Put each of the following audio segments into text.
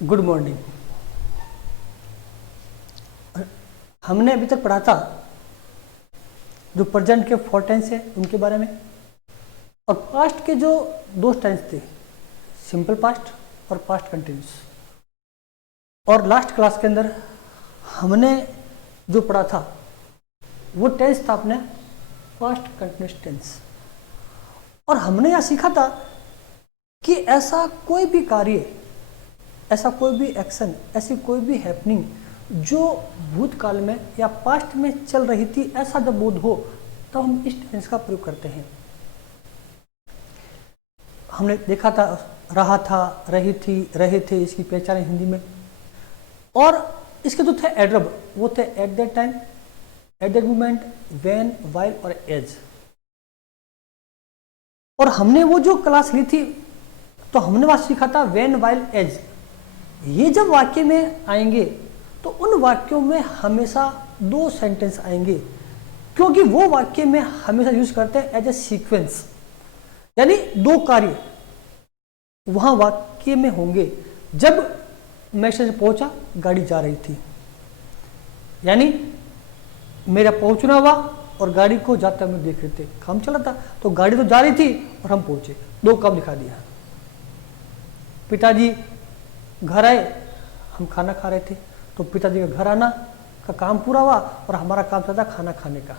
Good morning. हमने अभी तक पढ़ा था जो प्रेजेंट के 4 टेंस है उनके बारे में, और पास्ट के जो 2 टेंस थे, सिंपल पास्ट और पास्ट कंटिन्यूस। और लास्ट क्लास के अंदर हमने जो पढ़ा था वो टेंस था अपने पास्ट कंटिन्यूस टेंस। और हमने यह सीखा था कि ऐसा कोई भी कार्य, ऐसा कोई भी एक्शन, ऐसी कोई भी हैपनिंग जो भूतकाल में या पास्ट में चल रही थी, ऐसा जब बोध हो तब हम इस टेंस का प्रयोग करते हैं। हमने देखा था रहा था, रही थी, रहे थे, इसकी पहचान हिंदी में। और इसके जो थे एडवर्ब वो थे at that time, at that moment, when, while और एज। और हमने वो जो क्लास ली थी तो हमने वहां सीखा था व्हेन, व्हाइल, एज। ये जब वाक्य में आएंगे तो उन वाक्यों में हमेशा 2 सेंटेंस आएंगे, क्योंकि वो वाक्य में हमेशा यूज करते हैं एज ए सीक्वेंस, यानी 2 कार्य वहां वाक्य में होंगे। जब मैसेज पहुंचा, गाड़ी जा रही थी, यानी मेरा पहुंचना हुआ और गाड़ी को जाते हम देख रहे थे, काम चल रहा था, तो गाड़ी तो जा रही थी और हम पहुंचे, 2 काम दिखा दिया। पिताजी घर आए, हम खाना खा रहे थे, तो पिताजी का घर आना का काम पूरा हुआ और हमारा काम चलता खाना खाने का।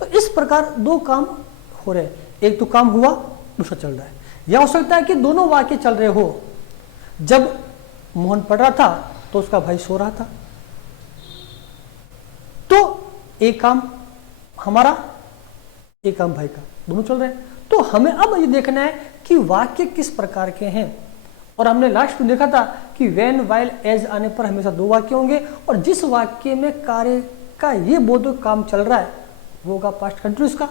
तो इस प्रकार 2 काम हो रहे हैं, एक तो काम हुआ, दूसरा चल रहा है। यह हो सकता है कि दोनों वाक्य चल रहे हो। जब मोहन पढ़ रहा था तो उसका भाई सो रहा था, तो एक काम हमारा, एक काम भाई का, दोनों चल रहे हैं। तो हमें अब ये देखना है कि वाक्य किस प्रकार के हैं। और हमने लास्ट में देखा था कि व्हेन, व्हाइल, एज आने पर हमेशा 2 वाक्य होंगे, और जिस वाक्य में कार्य का ये बोधक काम चल रहा है वो होगा पास्ट कंटिन्यूस का,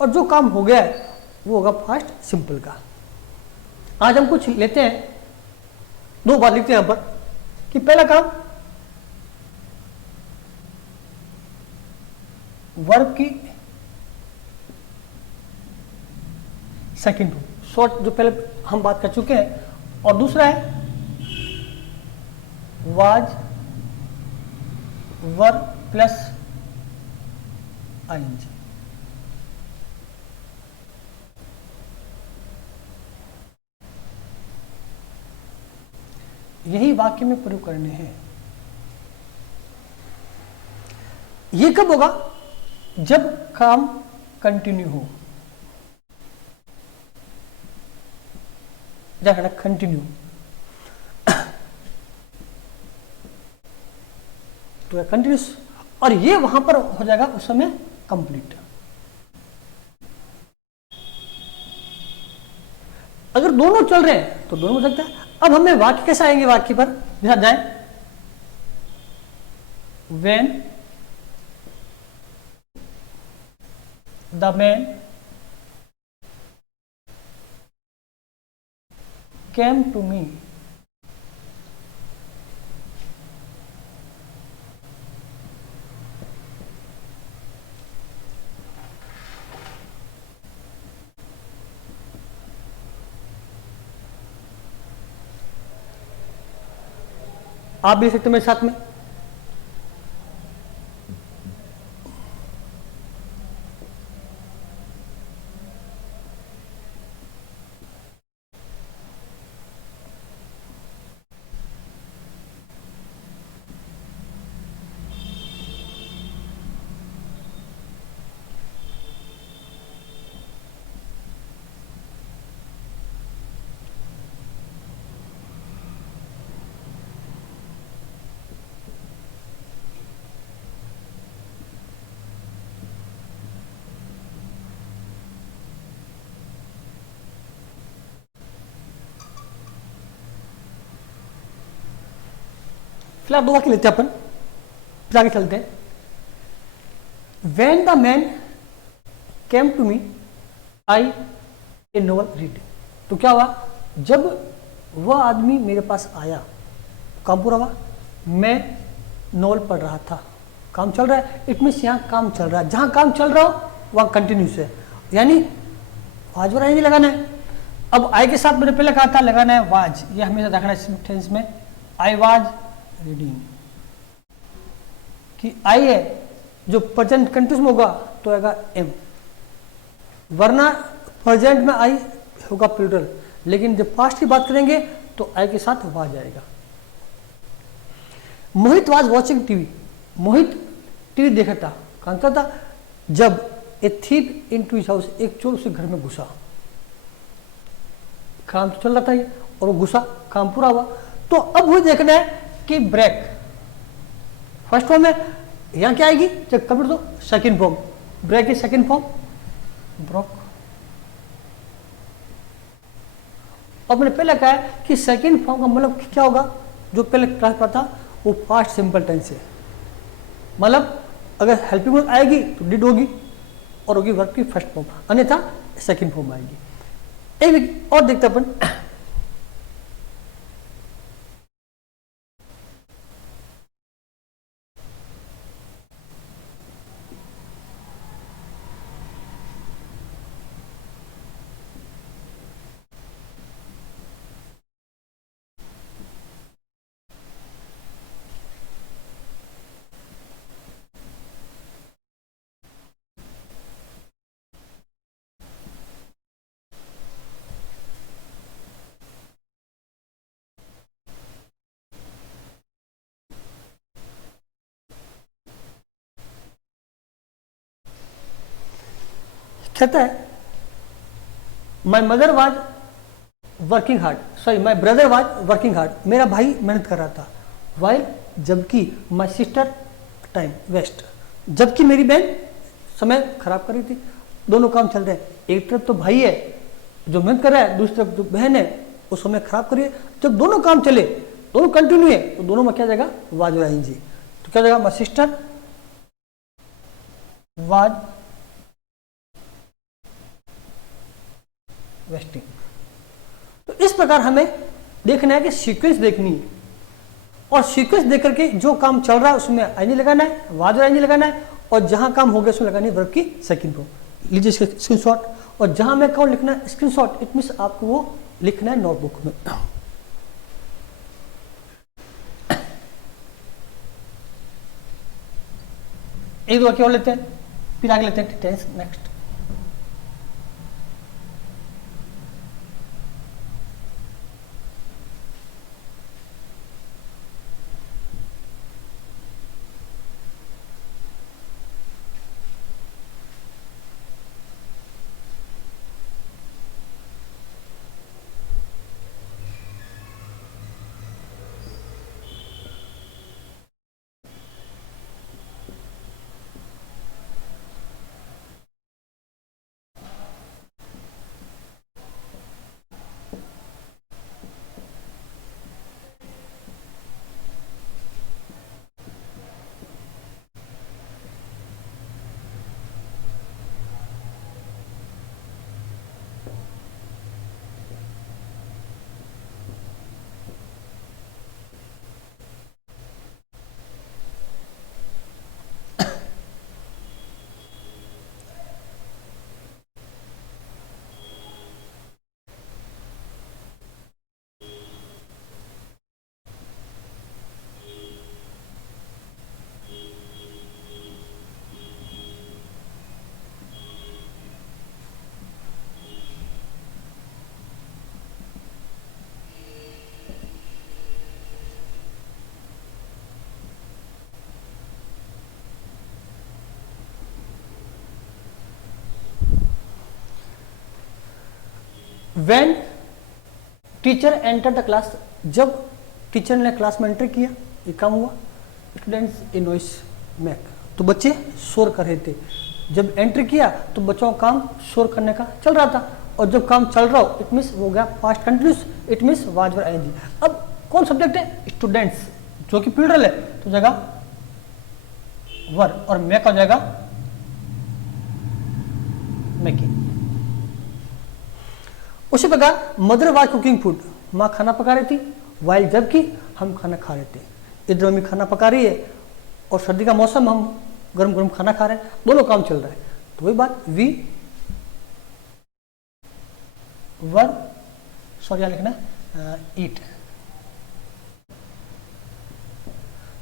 और जो काम हो गया है वो होगा पास्ट सिंपल का। आज हम कुछ लेते हैं, 2 बात लिखते हैं यहां पर कि पहला काम वर्ब की सेकंड रूल, शॉर्ट जो पहले हम बात कर चुके हैं, और दूसरा है वाज वर्ब प्लस आईएनजी। यही वाक्य में प्रयोग करने हैं। ये कब होगा? जब काम कंटिन्यू हो, कंटिन्यू तो कंटिन्यूस, और ये वहां पर हो जाएगा उस समय कंप्लीट। अगर दोनों चल रहे हैं तो दोनों हो सकता है। अब हमें वाक्य कैसे आएंगे, वाक्य पर ध्यान जाए। When the man came to me, आप भी सकते हो मेरे साथ में। फिलहाल 2 वाक्य लेते हैं अपन, फिर आगे चलते हैं। When the man came to me, I a novel read। तो क्या हुआ? जब वह आदमी मेरे पास आया, काम पूरा हुआ, मैं नॉवल पढ़ रहा था, काम चल रहा है। इट मीन्स यहाँ काम चल रहा है, जहाँ काम चल रहा हो वहाँ कंटिन्यूस है, यानी वाज वर आएंगे लगाना है। अब आई के साथ मैंने पहले कहा था लगाना है वाज, ये हमेशा रखना है टेंस में। आई वाज रीडिंग, कि आई है जो प्रेजेंट कंटिन्यूस में होगा तो आएगा एम, वरना प्रेजेंट में आई होगा प्लूरल, लेकिन जब पास्ट की बात करेंगे तो आई के साथ वाज आएगा। Mohit was watching TV, Mohit TV देखा था, कौन सा था, जब a thief into his house, एक चोर उसके घर में घुसा। काम तो चल रहा था ये और वो घुसा, काम पूरा हुआ। तो अब वो देखना है कि ब्रेक फर्स्ट फॉर्म है, यहां क्या आएगी जब कंप्लीट तो second form, break is second form, broke. अब मैंने पहले कहा है कि सेकंड फॉर्म का मतलब क्या होगा, जो पहले क्लास पढ़ा था वो पास्ट सिंपल टेंस है, मतलब अगर हेल्पिंग वर्ब आएगी तो डिड होगी और होगी वर्ब की फर्स्ट फॉर्म, अन्यथा सेकंड फॉर्म आएगी। एक और देखते अपन, कहता है my mother was working hard, sorry my brother was working hard, मेरा भाई मेहनत कर रहा था, वाइल जबकि माई सिस्टर टाइम वेस्ट, जबकि मेरी बहन समय खराब कर रही थी। दोनों काम चल रहे हैं, एक तरफ तो भाई है जो मेहनत कर रहा है, दूसरी तरफ जो बहन है वो समय खराब कर रही है। जब दोनों काम चले, दोनों कंटिन्यू है, तो दोनों में क्या जाएगा वाज और आईएनजी, तो क्या जाएगा माई सिस्टर वाज वेस्टिंग। तो इस प्रकार हमें देखना है कि सीक्वेंस देखनी है, और सीक्वेंस देख करके जो काम चल रहा है उसमें आईएनजी लगाना है, वाज और आईएनजी लगाना है, और जहां काम हो गया उसमें लगानी है वर्ब की सेकंड फॉर्म। लीजिए स्क्रीनशॉट, और जहां मैं कहूं लिखना है स्क्रीनशॉट, इट मींस आपको वो लिखना है नोटबुक में। एक दो क्या लेते हैं, फिर आगे लेते हैं tense next. When teacher enter the class, जब टीचर ने क्लास में एंटर किया, ये काम हुआ, स्टूडेंट्स ए नॉइस मेक, तो बच्चे शोर कर रहे थे। जब एंटर किया तो बच्चों का काम शोर करने का चल रहा था, और जब काम चल रहा हो इट मीन्स हो गया past continuous, it means was were ING. अब कौन सब्जेक्ट है, स्टूडेंट्स, जो कि प्लूरल है, तो जाएगा वर, और मेक हो जाएगा मेकिंग। उसी प्रकार मदर वाज कुकिंग फूड, माँ खाना पका रही थी, वाइल जबकि हम खाना खा रहे थे। इधर मम्मी खाना पका रही है और सर्दी का मौसम, हम गरम गरम खाना खा रहे हैं, दोनों काम चल रहा है। तो वही बात, वी वर, सॉरी यहाँ लिखना ईट,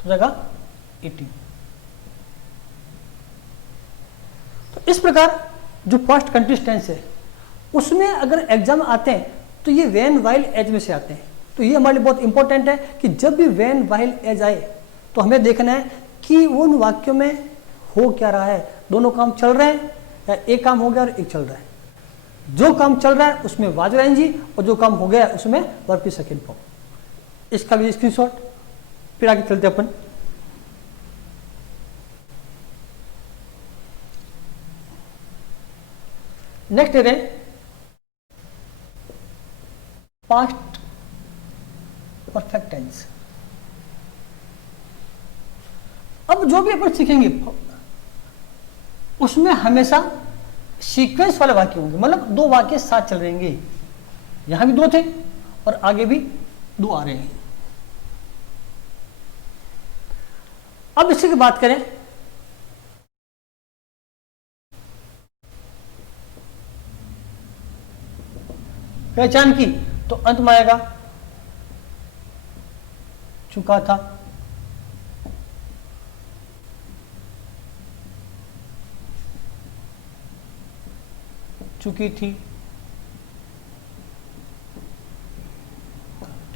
तो जाएगा 18। तो इस प्रकार जो पास्ट कंटिन्यूअस टेंस है उसमें अगर एग्जाम आते हैं तो ये व्हेन व्हाइल एज में से आते हैं। तो ये हमारे लिए बहुत इंपॉर्टेंट है कि जब भी व्हेन व्हाइल एज आए तो हमें देखना है कि उन वाक्यों में हो क्या रहा है, दोनों काम चल रहे हैं या एक काम हो गया और एक चल रहा है। जो काम चल रहा है उसमें वाज आएंगी और जो काम हो गया उसमें वर्ब की सेकंड फॉर्म। इसका भी स्क्रीनशॉट, फिर आगे चलते अपन। नेक्स्ट देख रहे हैं पास्ट परफेक्ट टेंस। अब जो भी अपन सीखेंगे उसमें हमेशा सीक्वेंस वाले वाक्य होंगे, मतलब दो वाक्य साथ चल रहेंगे। यहां भी दो थे और आगे भी दो आ रहे हैं। अब इसी की बात करें पहचान की, तो अंत में आएगा चुका था, चुकी थी,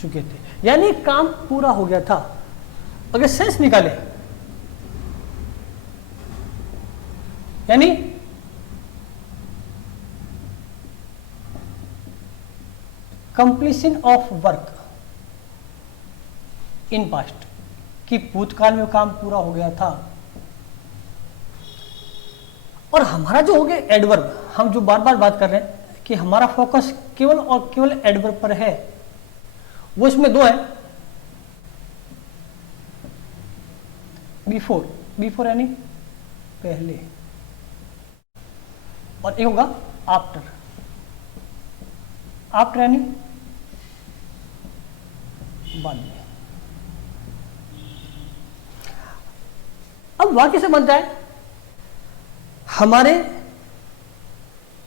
चुके थे, यानी काम पूरा हो गया था। अगर सेंस निकाले यानी completion of work in past, कि भूतकाल में काम पूरा हो गया था। और हमारा जो हो गया एडवर्ब, हम जो बार बार बात कर रहे हैं कि हमारा फोकस केवल और केवल एडवर्ब पर है, वो इसमें दो है। बिफोर, बिफोर यानी पहले, और एक होगा आफ्टर, आफ्टर यानी बाद में। अब वाक्य से बनता है हमारे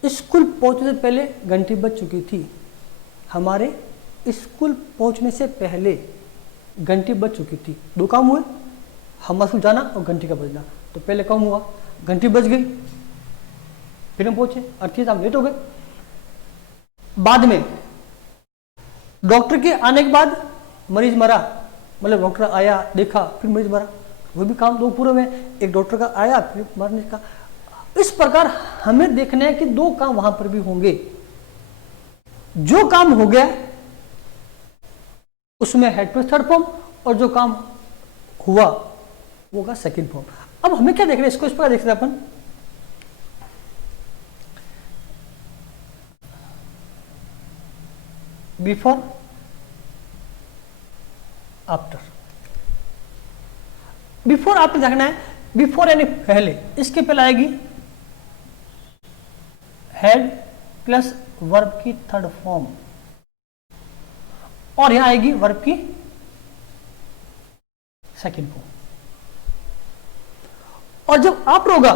स्कूल पहुंचने से पहले घंटी बज चुकी थी। हमारे स्कूल पहुंचने से पहले घंटी बज चुकी थी। दो काम हुए, हम स्कूल जाना और घंटी का बजना। तो पहले काम हुआ, घंटी बज गई, फिर हम पहुंचे, अर्थात हम लेट हो गए। बाद में डॉक्टर के आने के बाद मरीज मरा, मतलब डॉक्टर आया, देखा, फिर मरीज मरा, वो भी काम दो पूरे हुए। एक डॉक्टर का आया, फिर मरने का। इस प्रकार हमें देखना है कि दो काम वहां पर भी होंगे। जो काम हो गया उसमें हेड प्लस थर्ड फॉर्म, और जो काम हुआ वो का सेकंड फॉर्म। अब हमें क्या देखना है, इसको इस प्रकार देखते हैं अपन। Before, after. बिफोर आफ्टर देखना है। बिफोर यानी पहले, इसके पहले आएगी हेड प्लस वर्ब की थर्ड फॉर्म, और यहां आएगी वर्ब की सेकंड फॉर्म। और जब आफ्टर होगा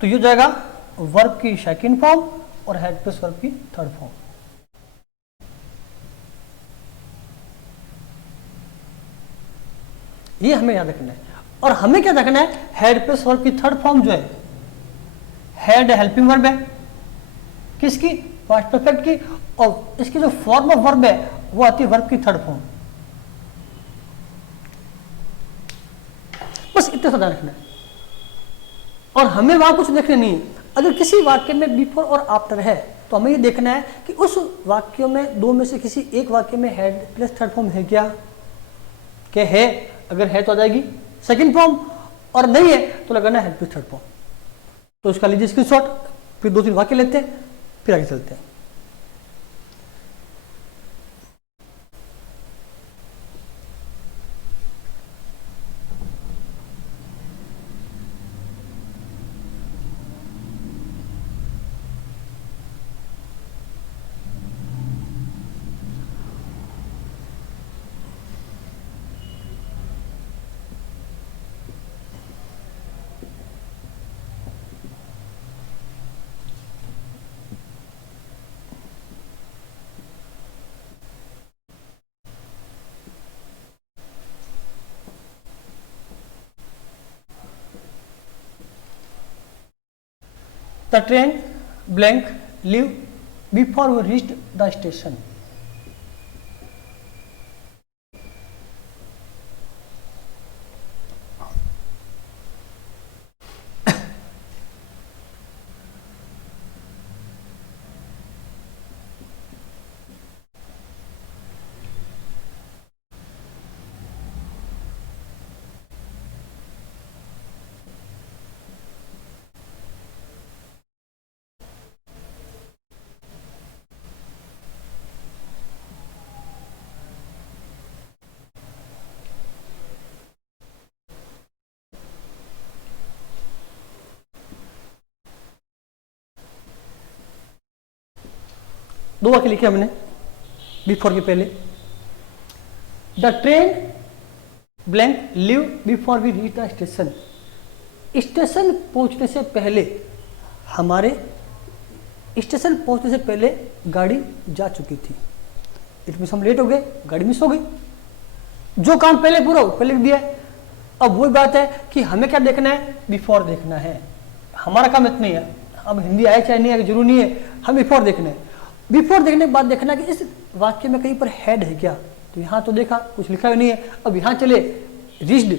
तो ये हो जाएगा वर्ब की सेकंड फॉर्म और हेड प्लस वर्ब की थर्ड फॉर्म। ये हमें याद रखना है। और हमें क्या रखना है, हेड प्लस वर्ब की थर्ड फॉर्म जो है, हेड हेल्पिंग वर्ब है किसकी, पास्ट परफेक्ट की, और इसकी जो फॉर्म ऑफ वर्ब है वो आती है वर्ब की थर्ड फॉर्म। बस इतना सा ध्यान रखना है। और हमें वहां कुछ देखना नहीं है। अगर किसी वाक्य में बिफोर और आफ्टर है तो हमें ये देखना है कि उस वाक्यों में दो में से किसी एक वाक्य में हेड प्लस थर्ड फॉर्म है क्या है। अगर है तो आ जाएगी सेकंड फॉर्म, और नहीं है तो लगाना हेड प्लस थर्ड फॉर्म। तो उसका लीजिए स्क्रीनशॉट, फिर दो तीन वाक्य लेते हैं, फिर आगे चलते हैं। The train blank leave before we reached the station. दो वाक्य लिखे हमने बिफोर के पहले। The train blank leave before we reach the station. Station पहुंचने से पहले, हमारे स्टेशन पहुंचने से पहले गाड़ी जा चुकी थी। इट मीन्स हम लेट हो गए, गाड़ी मिस हो गई। जो काम पहले पूरा हो पहले लिख दिया है। अब वही बात है कि हमें क्या देखना है, बिफोर देखना है। हमारा काम इतना ही है, अब हिंदी आए चाहे नहीं आए जरूरी नहीं है, हम बिफोर देखना है। बिफोर देखने के बाद देखना कि इस वाक्य में कहीं पर हेड है क्या। तो यहाँ तो देखा कुछ लिखा ही नहीं है। अब यहाँ चले रीच्ड,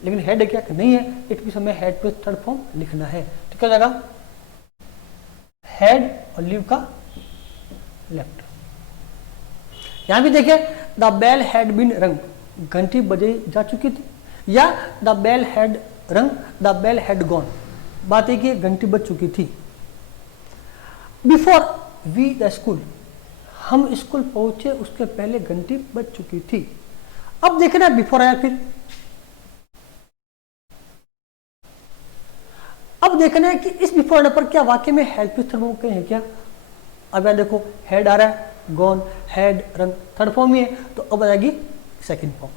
लेकिन हेड है क्या नहीं है। इट मीन्स हमें हेड पे थर्ड फॉर्म लिखना है। तो क्या जाएगा, हेड और लीव का लेफ्ट। यहां भी देखिए द बेल हैड बीन रंग, घंटी बजाई जा चुकी थी, या द बेल हैड रंग द बेल हैड गॉन। बात है कि घंटी बज चुकी थी। बिफोर वी द स्कूल, हम स्कूल पहुंचे उसके पहले घंटी बज चुकी थी। अब देखना बिफोर आया, फिर अब देखना है कि इस बिफोर आने पर क्या वाक्य में हेल्प थर्ड फॉर्म कहीं है क्या। अब यहां देखो हेड आ रहा है, गॉन, हेड, रंग, थर्ड फॉर्म ही है। तो अब आ जाएगी सेकंड फॉर्म।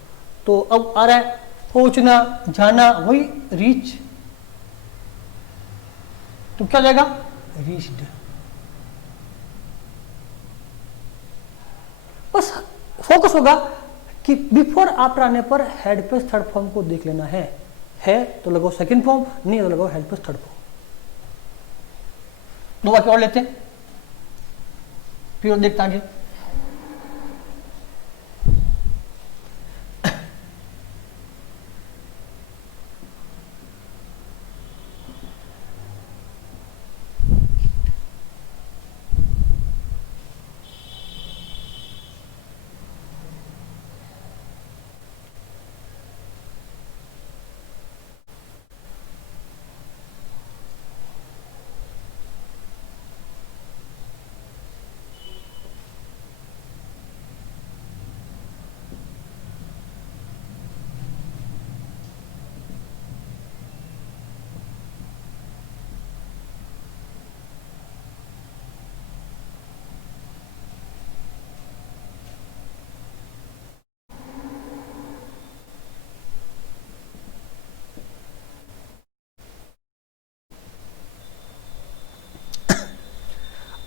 तो अब आ रहा है पहुंचना, जाना, वही रीच। तो क्या जाएगा, रीच्ड। बस फोकस होगा कि बिफोर आफ्टर आने पर हेड पे थर्ड फॉर्म को देख लेना है तो लगाओ सेकंड फॉर्म, नहीं तो लगाओ हेड पे थर्ड फॉर्म। दो वाक्य और लेते हैं, फिर देखते आगे।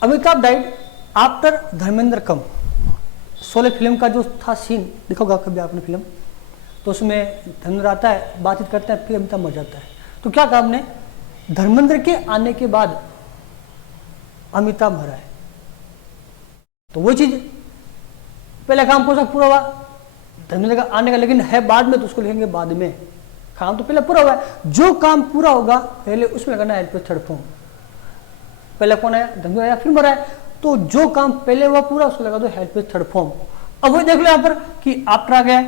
अमिताभ डाइड आफ्टर धर्मेंद्र कम। शोले फिल्म का जो था सीन देखा होगा कभी आपने फिल्म, तो उसमें धर्मेंद्र आता है, बातचीत करता है, फिर अमिताभ मर जाता है। तो क्या कहा हमने, धर्मेंद्र के आने के बाद अमिताभ मरा है। तो वो चीज पहले काम कौन सा पूरा हुआ, धर्मेंद्र का आने का, लेकिन है बाद में, तो उसको लिखेंगे बाद में। काम तो पहले पूरा हुआ है, जो काम पूरा होगा पहले उसमें लगाना है थर्ड फॉर्म। पहले कौन आया, धर्मेंद्र आया, फिर मरा है, तो जो काम पहले हुआ पूरा उसको लगा दो हेल्प विद थर्ड फॉर्म। अब वही देख लो यहां पर कि आफ्टर आ गया।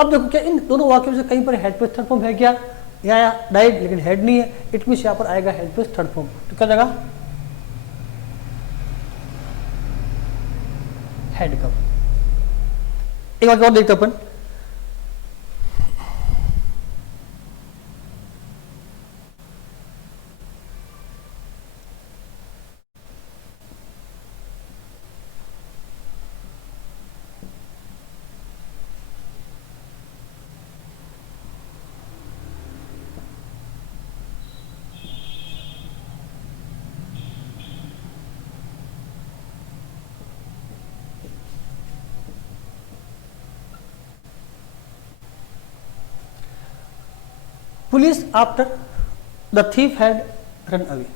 अब देखो क्या इन दोनों वाक्यों से कहीं पर हेल्प विद थर्ड फॉर्म है क्या, यहाँ डाइड लेकिन हेड नहीं है, इट मींस यहाँ पर आएगा हेल्प विद थर्ड फॉर्म। तो क्या जाएगा, हेड कब। एक बार और देखते अपन, police after the thief had run away,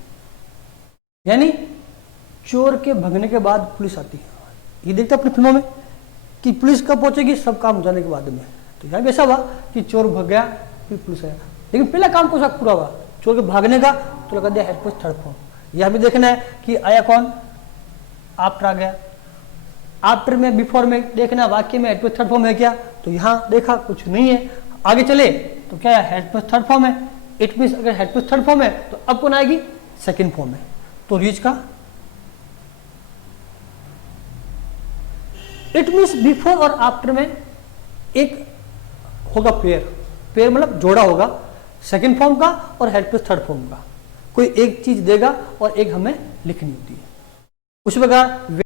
यानी चोर के भगने के बाद पुलिस आती है। ये देखते अपनी फिल्मों में कि पुलिस कब पहुंचेगी, सब काम हो जाने के बाद में। तो यहाँ भी ऐसा हुआ कि चोर भाग गया, फिर पुलिस आया, लेकिन पहला काम कौन सा पूरा हुआ, चोर के भागने का, तो लगा दिया हेड पोस्ट थर्ड फॉर्म। यहाँ भी देखना है कि आया कौन, आफ्टर आ गया। आफ्टर में बिफोर में देखना वाक्य में हेड पोस्ट थर्ड फॉर्म है क्या, तो यहाँ देखा कुछ नहीं है। आगे चले तो क्या है, हेड पोस्ट थर्ड फॉर्म है। इट मीन्स अगर हेड पोस्ट थर्ड फॉर्म है तो अब कौन आएगी, सेकंड फॉर्म है। तो रीच का इट मीन्स बिफोर और आफ्टर में एक होगा पेयर, पेयर मतलब जोड़ा होगा सेकंड फॉर्म का और हेड प्लस थर्ड फॉर्म का। कोई एक चीज देगा और एक हमें लिखनी होती है। उस प्रकार